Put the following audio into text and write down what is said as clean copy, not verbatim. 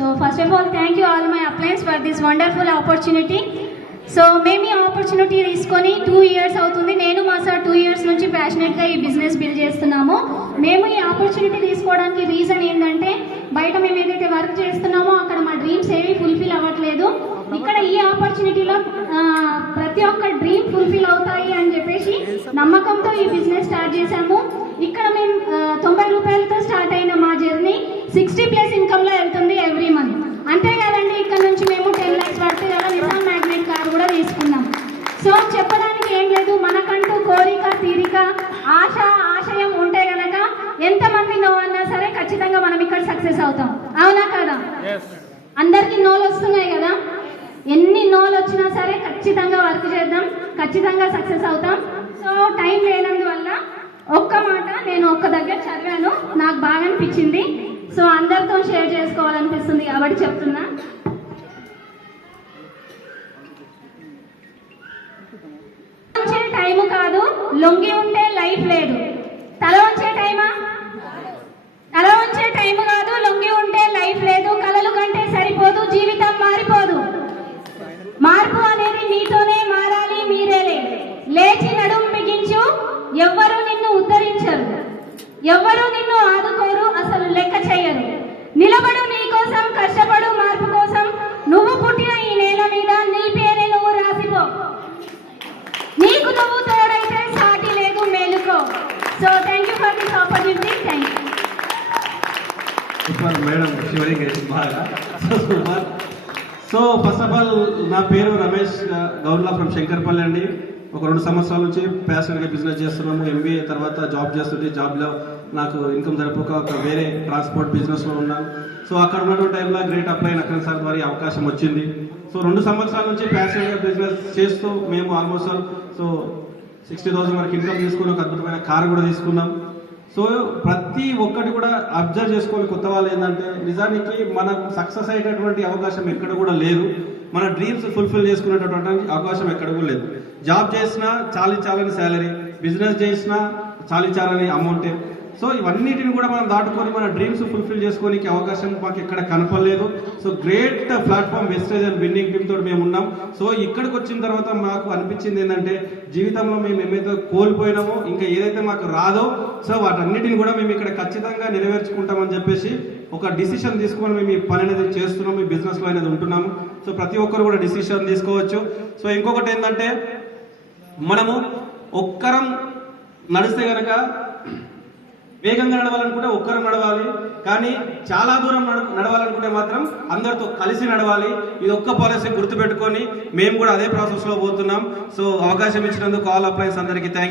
So first of all, thank you all my appliance for this wonderful opportunity. So మేము ఈ opportunity తీసుకొని 2 years అవుతుంది. నేను మా సార్ 2 years నుంచి ప్యాషనెట్గా ఈ బిజినెస్ బిల్డ్ చేస్తున్నాము. మేము ఈ ఆపర్చునిటీ తీసుకోవడానికి రీజన్ ఏంటంటే బయట మేము ఏదైతే వర్క్ చేస్తున్నామో అక్కడ మా డ్రీమ్స్ ఏవి ఫుల్ఫిల్ అవ్వట్లేదు. ఇక్కడ ఈ ఆపర్చునిటీలో ప్రతి ఒక్క డ్రీమ్ ఫుల్ఫిల్ అవుతాయి అని చెప్పేసి నమ్మకంతో ఈ బిజినెస్ స్టార్ట్ చేశాము. ఇక్కడ మేము 90 రూపాయలతో స్టార్ట్ అయిన మా జర్నీ 60+ ఇన్కమ్లో వెళ్తుంది ఎవ్రీ మంత్. అంతే కదండి, ఇక్కడ నుంచి మేము 10 lakhs పడితే అలా నిజాం మ్యాగ్నెట్ కార్ కూడా తీసుకున్నాం. సో చెప్పడానికి ఏం లేదు, మనకంటూ కోరిక తీరిక ఆశ ఆశయం ఉంటే గనక ఎంతమంది నో అన్నా సరే ఖచ్చితంగా మనం ఇక్కడ సక్సెస్ అవుతాం. అవునా కదా? అందరికీ నోలు వస్తున్నాయి కదా, ఎన్ని నోలు వచ్చినా సరే ఖచ్చితంగా వర్క్ చేద్దాం, ఖచ్చితంగా సక్సెస్ అవుతాం. సో టైం లేనందువల్ల ఒక్క మాట నేను ఒక్క దగ్గర చదివాను, నాకు బాగా అనిపించింది. సో అందరితో షేర్ చేసుకోవాలనిపిస్తుంది కాబట్టి చెప్తున్నా. టైము కాదు, లొంగి ఉంటే లైఫ్ లేదు. తల వంచే టైమా? తల వంచే టైము కాదు, లొంగి ఉంటే లైఫ్ లేదు. కలలు కంటే సరిపోదు, జీవితం మారిపోదు. మార్పు అనేది మీతోనే మారాలి, మీరేలే. లేచి నడుం బిగించు, ఎవ్వరూ నిన్ను ఉద్ధరించరు, ఎవ్వరూ నిన్ను ఆదుకోరు, అసలు లెక్క చేయరు. నిలబడు నీ కోసం, కష్టపడు మార్పు కోసం. నువ్వు పుట్టిన ఈ నేల మీద నీ పేరే నువ్వు రాసిపో. నీకు నువ్వు తోడైతే సాటి లేదు, మేలుకో. So thank you for this opportunity. Thank you. Madam so first of all నా పేరు రమేష్ గౌర్లా ఫ్రమ్ శంకర్పల్లి అండి. ఒక 2 సంవత్సరాల నుంచి ప్యాషన్గా బిజినెస్ చేస్తున్నాము. MBA తర్వాత జాబ్ చేస్తుంటే జాబ్లో నాకు ఇన్కమ్ జరపక ఒక వేరే ట్రాన్స్పోర్ట్ బిజినెస్లో ఉన్నాను. సో అక్కడ ఉన్నటువంటి టైంలో గ్రేట్ అప్లై అక్కడ సార్ వారి అవకాశం వచ్చింది. సో 2 సంవత్సరాల నుంచి ప్యాషన్గా బిజినెస్ చేస్తూ మేము ఆల్మోస్ట్ 60,000 వరకు ఇన్కమ్ తీసుకుని ఒక అద్భుతమైన కారు కూడా తీసుకున్నాం. సో ప్రతి ఒక్కటి కూడా అబ్జర్వ్ చేసుకోవాలి కొత్త వాళ్ళు ఏంటంటే నిజానికి మనకు సక్సెస్ అయ్యేటటువంటి అవకాశం ఎక్కడ కూడా లేదు. మన డ్రీమ్స్ ఫుల్ఫిల్ చేసుకునేటటువంటి అవకాశం ఎక్కడ కూడా లేదు. జాబ్ చేసినా చాలని శాలరీ, బిజినెస్ చేసినా చాలని అమౌంటే. సో ఇవన్నిటిని కూడా మనం దాటుకొని మన డ్రీమ్స్ ఫుల్ఫిల్ చేసుకోనికి అవకాశం మాకు ఎక్కడ కనపడలేదు. So great platform wastage and winning team తోటి మేము ఉన్నాం. సో ఇక్కడికి వచ్చిన తర్వాత మాకు అనిపించింది ఏంటంటే జీవితంలో మేము ఏమైతే కోల్పోయినామో ఇంకా ఏదైతే మాకు రాదో సో వాటన్నిటిని కూడా మేము ఇక్కడ ఖచ్చితంగా నెరవేర్చుకుంటామని చెప్పేసి ఒక డిసిషన్ తీసుకొని మేము ఈ పని అనేది చేస్తున్నాం, ఈ బిజినెస్లో అనేది ఉంటున్నాము. సో ప్రతి ఒక్కరు కూడా డిసిషన్ తీసుకోవచ్చు. సో ఇంకొకటి ఏంటంటే మనము ఒక్కరం నడిస్తే కనుక వేగంగా నడవాలనుకుంటే ఒక్కరం నడవాలి, కానీ చాలా దూరం నడవాలనుకుంటే మాత్రం అందరితో కలిసి నడవాలి. ఇది ఒక్క పాలసీ గుర్తుపెట్టుకొని మేము కూడా అదే ప్రాసెస్లో పోతున్నాం. సో అవకాశం ఇచ్చినందుకు ఆల్ అప్లయన్స్ అందరికీ థ్యాంక్ యూ.